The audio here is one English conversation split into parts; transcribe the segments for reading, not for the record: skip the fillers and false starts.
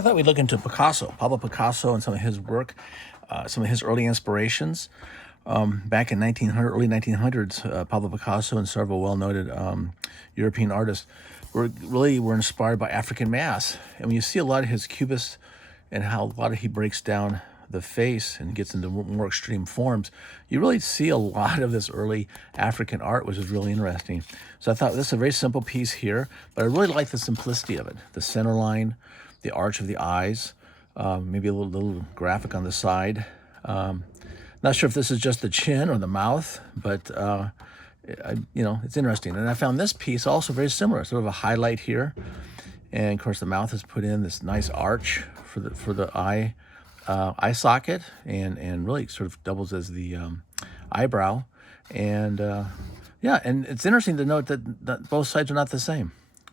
I thought we'd look into Picasso, Pablo Picasso, and some of his work, some of his early inspirations. Back in 1900, early 1900s, Pablo Picasso and several well-noted European artists were inspired by African mass. And when you see a lot of his cubists and how a lot of he breaks down the face and gets into more extreme forms, you really see a lot of this early African art, which is really interesting. So I thought this is a very simple piece here, but I really like the simplicity of it. The center line, the arch of the eyes, maybe a little graphic on the side. Not sure if this is just the chin or the mouth, but it's interesting. And I found this piece also very similar, sort of a highlight here. And of course the mouth is put in this nice arch for the eye socket, and really sort of doubles as the eyebrow. And and it's interesting to note that both sides are not the same.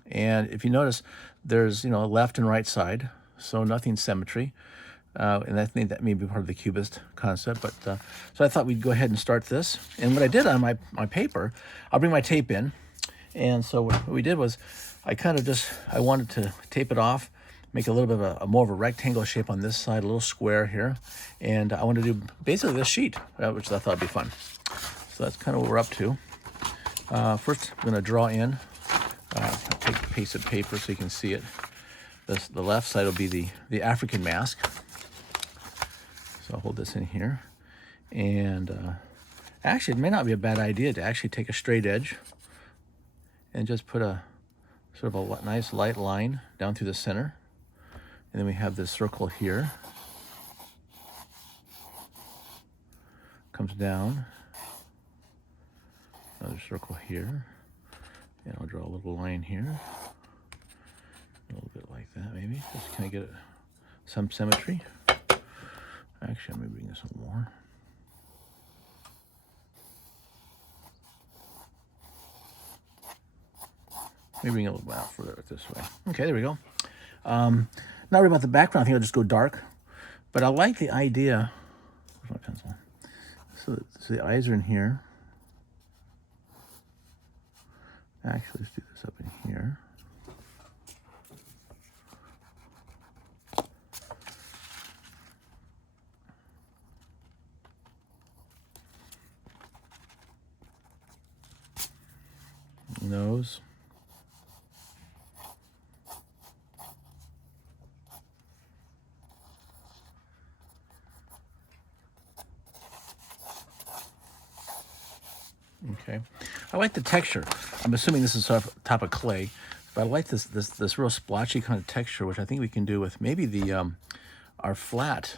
And if you notice, there's a left and right side, so nothing symmetry. And I think that may be part of the Cubist concept. But so I thought we'd go ahead and start this. And what I did on my paper, I'll bring my tape in. And so what we did was I wanted to tape it off, make a little bit of more of a rectangle shape on this side, a little square here. And I wanted to do basically this sheet, which I thought would be fun. So that's kind of what we're up to. First, I'm going to draw in, take a piece of paper so you can see it. The left side will be the African mask. So I'll hold this in here. And actually, it may not be a bad idea to actually take a straight edge and just put a sort of a nice light line down through the center. And then we have this circle here. Comes down. Another circle here. And I'll draw a little line here. A little bit like that, maybe. Just kind of get some symmetry. Actually, I'm going to bring this a little more. Maybe bring it a little out further this way. Okay, there we go. Not worried about the background. I think I'll just go dark. But I like the idea. Where's my pencil? So the eyes are in here. Actually, let's do this up in here. Nose. Okay, I like the texture. I'm assuming this is sort of top of clay, but I like this real splotchy kind of texture, which I think we can do with maybe our flat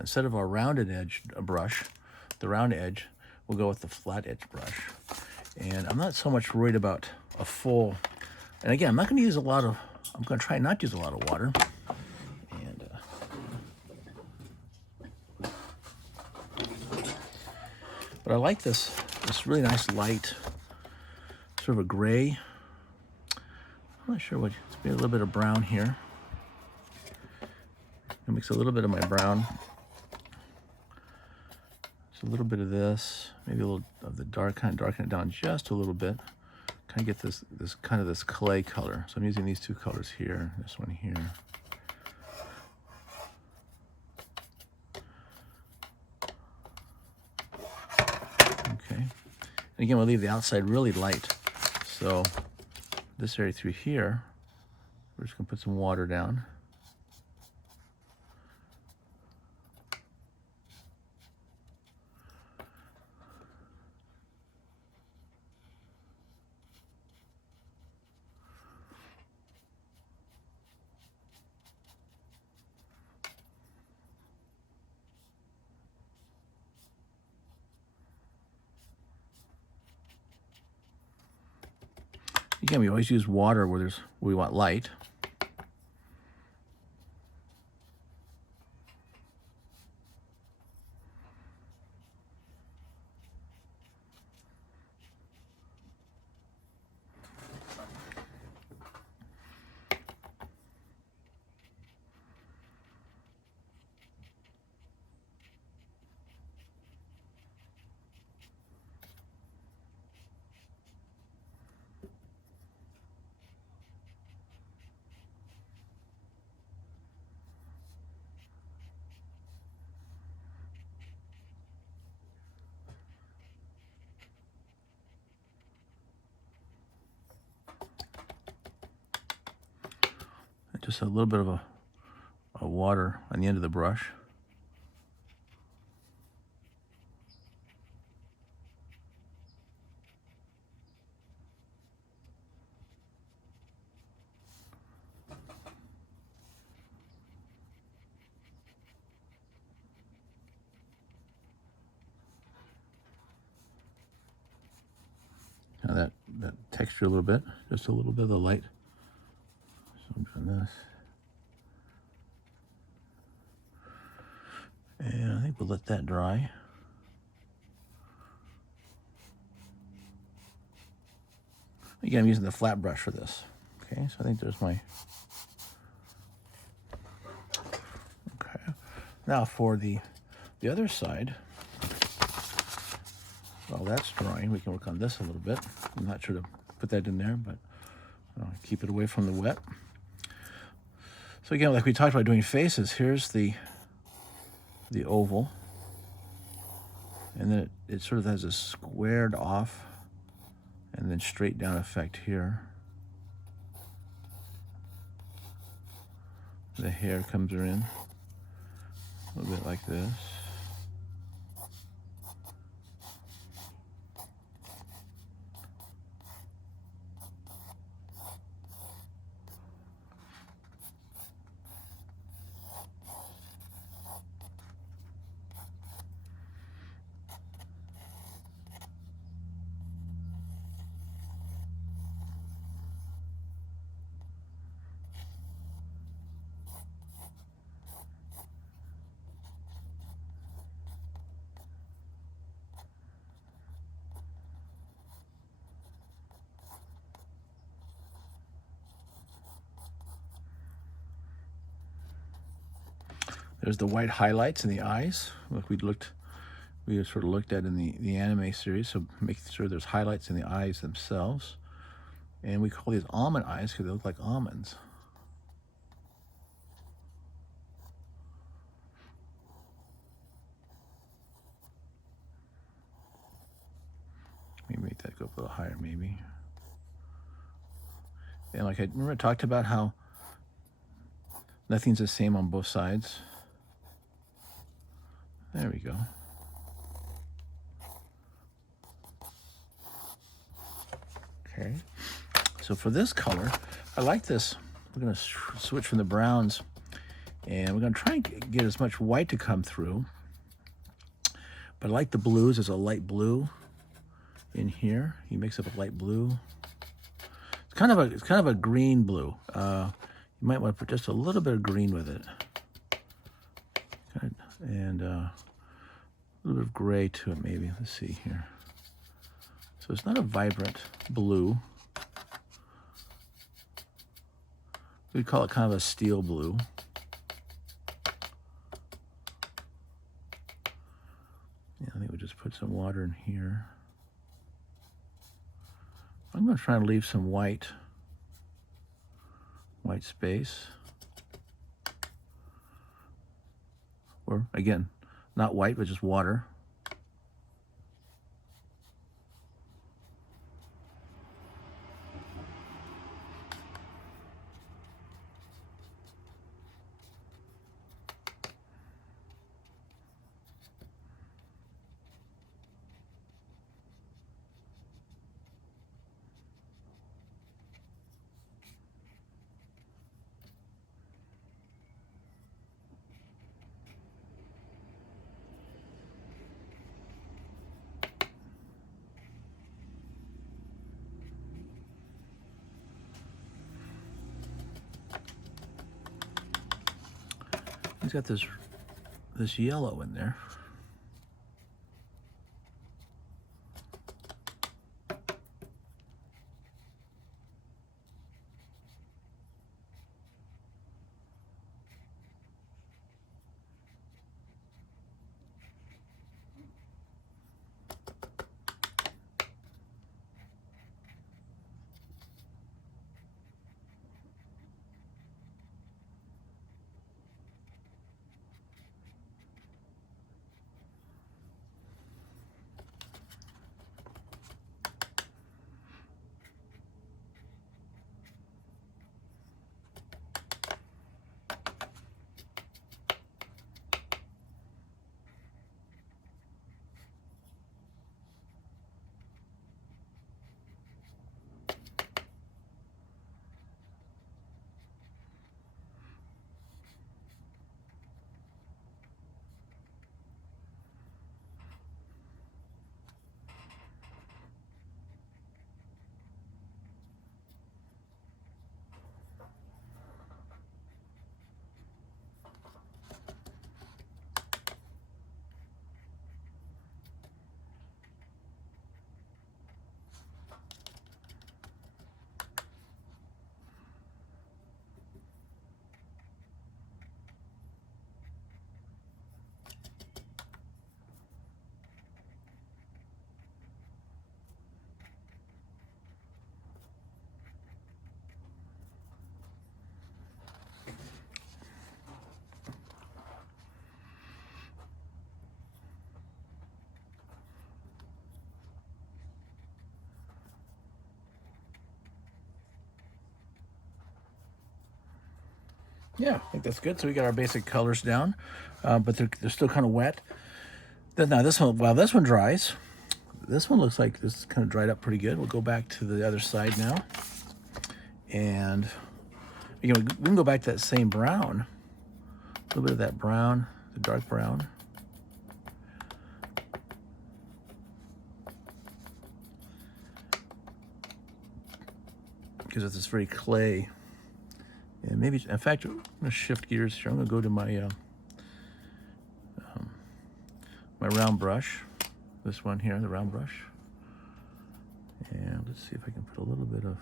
instead of our rounded edge brush. The round edge, we'll go with the flat edge brush. And I'm not so much worried about a full. And again, I'm not going to use a lot of. I'm going to try not to use a lot of water. And but I like this really nice light, sort of a gray. I'm not sure what. It's maybe a little bit of brown here. I'll mix a little bit of my brown. Just a little bit of this, maybe a little of the dark, kind of darken it down just a little bit. Kind of get this clay color. So I'm using these two colors here, this one here. Okay. And again, we'll leave the outside really light. So this area through here, we're just gonna put some water down. Again, we always use water where we want light. just a little bit of a water on the end of the brush. Now that texture a little bit, just a little bit of the light. So I'm doing this. And I think we'll let that dry. Again, I'm using the flat brush for this. Okay, so I think there's my... Okay. Now for the other side, while that's drying, we can work on this a little bit. I'm not sure to put that in there, but keep it away from the wet. So again, like we talked about doing faces, here's the oval. And then it sort of has a squared off and then straight down effect here. The hair comes in a little bit like this. There's the white highlights in the eyes, like we sort of looked at in the anime series. So make sure there's highlights in the eyes themselves. And we call these almond eyes because they look like almonds. Maybe make that go up a little higher, maybe. And like I remember I talked about how nothing's the same on both sides. There we go. Okay. So for this color, I like this. We're going to switch from the browns, and we're going to try and get as much white to come through. But I like the blues. There's a light blue in here. You mix up a light blue. It's kind of a green blue. You might want to put just a little bit of green with it. Good. And a little bit of gray to it, maybe. Let's see here. So it's not a vibrant blue. We'd call it kind of a steel blue. Yeah, I think we'll just put some water in here. I'm going to try and leave some white space. Or, again, not white, but just water. He's got this yellow in there. Yeah, I think that's good. So we got our basic colors down, but they're still kind of wet. Then now this one, while this one dries, this one looks like this is kind of dried up pretty good. We'll go back to the other side now, and we can go back to that same brown, a little bit of that brown, the dark brown. Because it's this very clay. And maybe, in fact, I'm going to shift gears here. I'm going to go to my my round brush, this one here, the round brush. And let's see if I can put a little bit of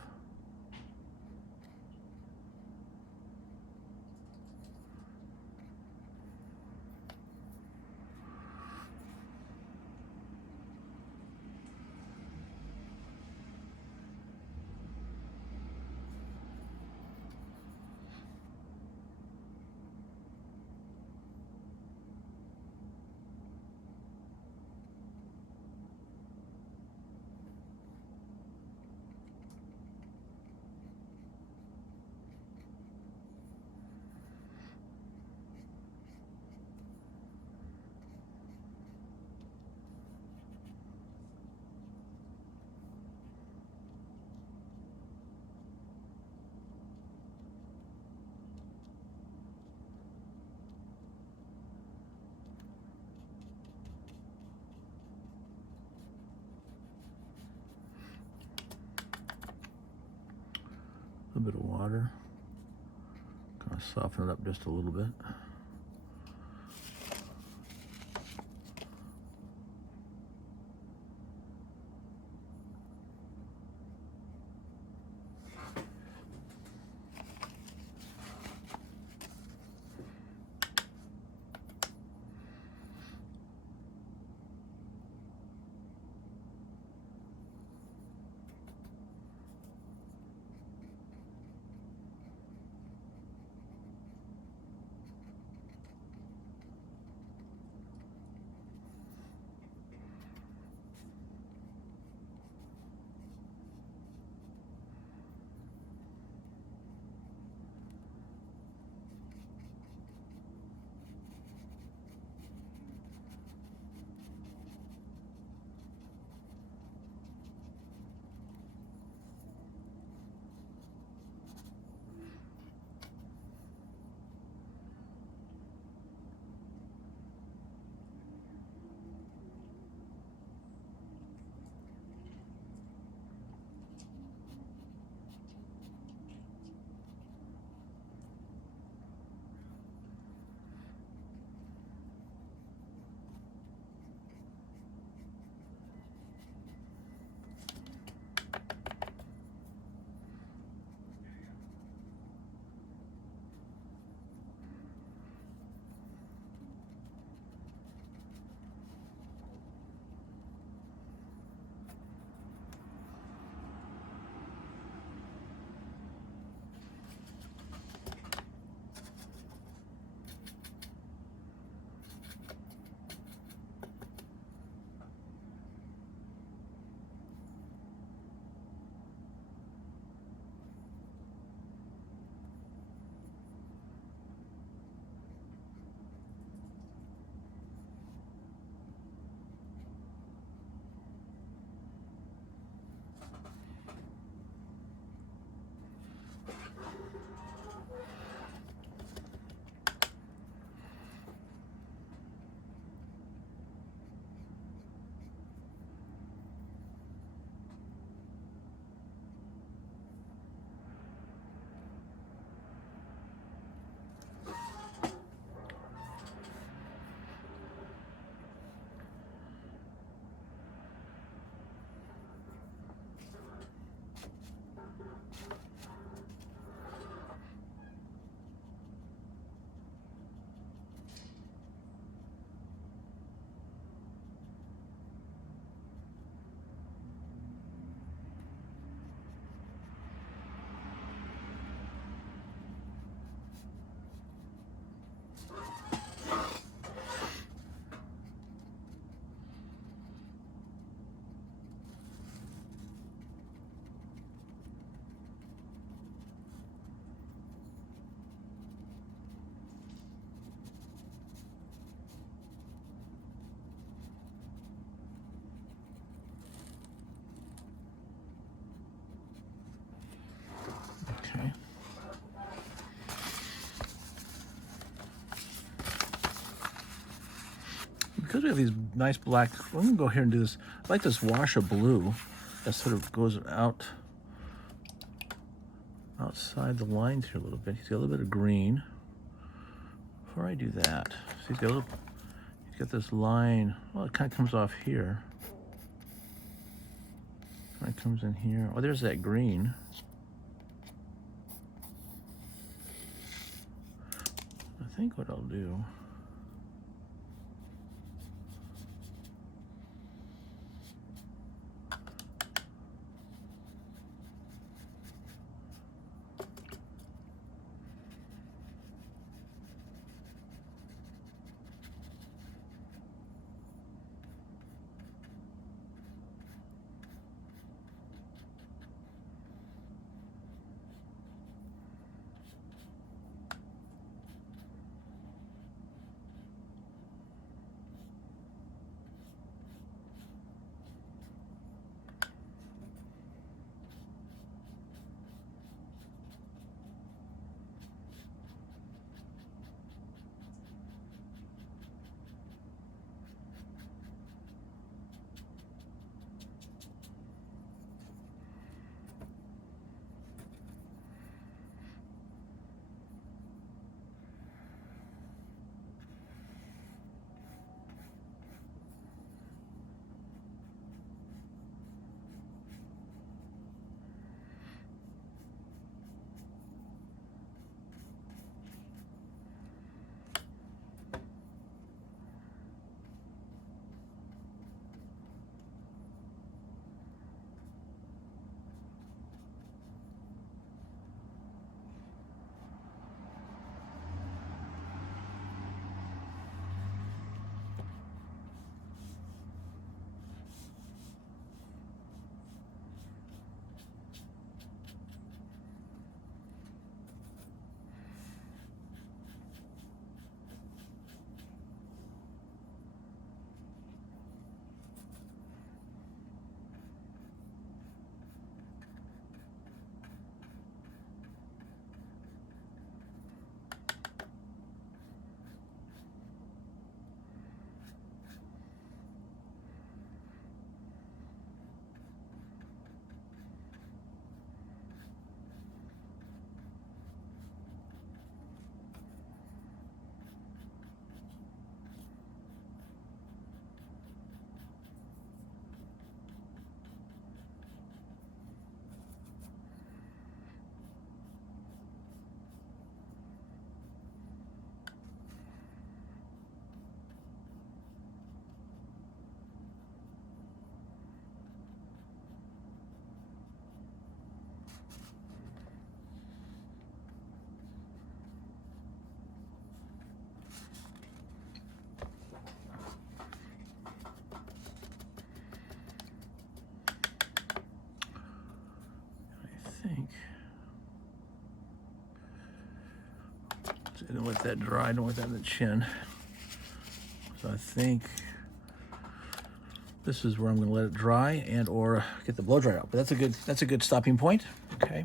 water. Kind of soften it up just a little bit. because we have these nice black, I'm gonna go here and do this. I like this wash of blue that sort of goes outside the lines here a little bit. He's got a little bit of green. Before I do that, so he's got this line. Well, it kind of comes off here. Kind of comes in here. Oh, there's that green. I think what I'll do. I don't want that dry. I don't want that in the chin. So I think this is where I'm going to let it dry and or get the blow dryer out. But that's a good stopping point. Okay.